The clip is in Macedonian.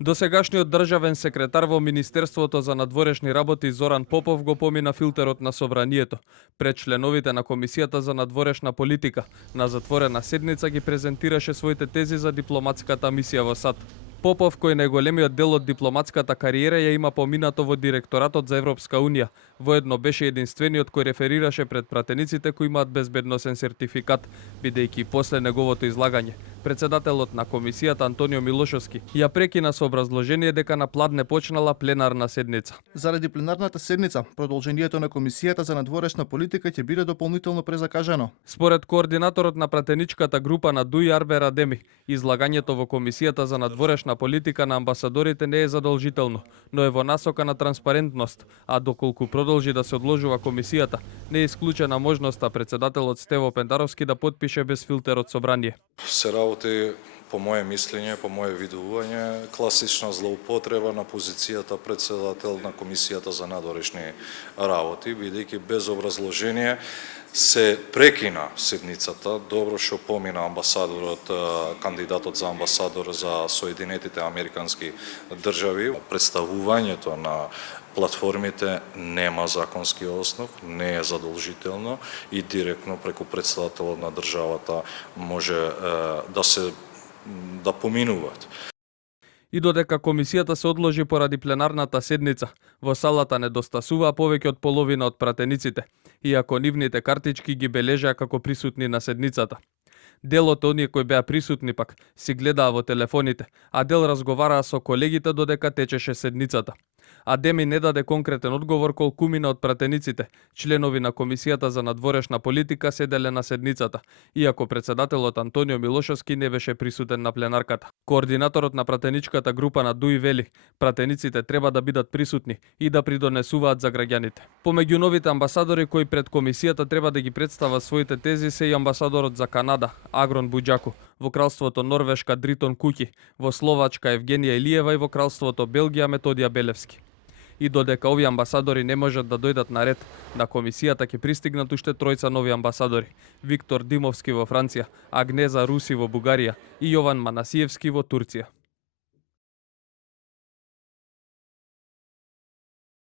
Досегашниот државен секретар во Министерството за надворешни работи Зоран Попов го помина филтерот на собранието. Пред членовите на Комисијата за надворешна политика на затворена седница ги презентираше своите тези за дипломатската мисија во САД. Попов, кој најголемиот дел од дипломатската кариера ја има поминато во Директоратот за Европска Унија, воедно беше единствениот кој реферираше пред пратениците кои имаат безбедносен сертификат, бидејќи после неговото излагање председателот на комисијата Антонио Милошовски ја прекина со образложение дека на плат не почнала пленарна седница. Заради пленарната седница, продолжението на Комисијата за надворешна политика ќе биде дополнително презакажано. Според координаторот на пратеничката група на Дуј Арбер Адеми, излагањето во Комисијата за надворешна политика на амбасадорите не е задолжително, но е во насока на транспарентност, а доколку продолжи да се одложува комисијата, не е исклучена можноста председателот Стево Пендаровски да потпише без филтер од собрание. Се работи, по моје мислење, по моје видување, класична злоупотреба на позицијата председател на Комисијата за надворешни работи, бидејќи без образложение се прекина седницата. Добро што помина амбасадорот, кандидатот за амбасадор за Соединетите Американски држави. Представувањето на платформите нема законски основ, не е задолжително и директно преку председателот на државата може да поминуваат. И додека комисијата се одложи поради пленарната седница, во салата недостасуваа повеќе од половина од пратениците, иако нивните картички ги бележеа како присутни на седницата. Дел од оние кои беа присутни пак си гледаа во телефоните, а дел разговараа со колегите додека течеше седницата. Адеми не даде конкретен одговор колку мина од пратениците, членови на Комисијата за надворешна политика седеле на седницата, иако председателот Антонио Милошовски не беше присутен на пленарката. Координаторот на пратеничката група на Дуј вели, пратениците треба да бидат присутни и да придонесуваат за граѓаните. Помеѓу новите амбасадори кои пред комисијата треба да ги представат своите тези се и амбасадорот за Канада, Агрон Буџаку, во кралството Норвешка Дритон Куки, во Словачка Евгенија Илиева и во кралството Белгија Методија Белевски. И додека овие амбасадори не можат да дојдат на ред, на комисијата ќе пристигнат уште тројца нови амбасадори: Виктор Димовски во Франција, Агнеза Руси во Бугарија и Јован Манасиевски во Турција.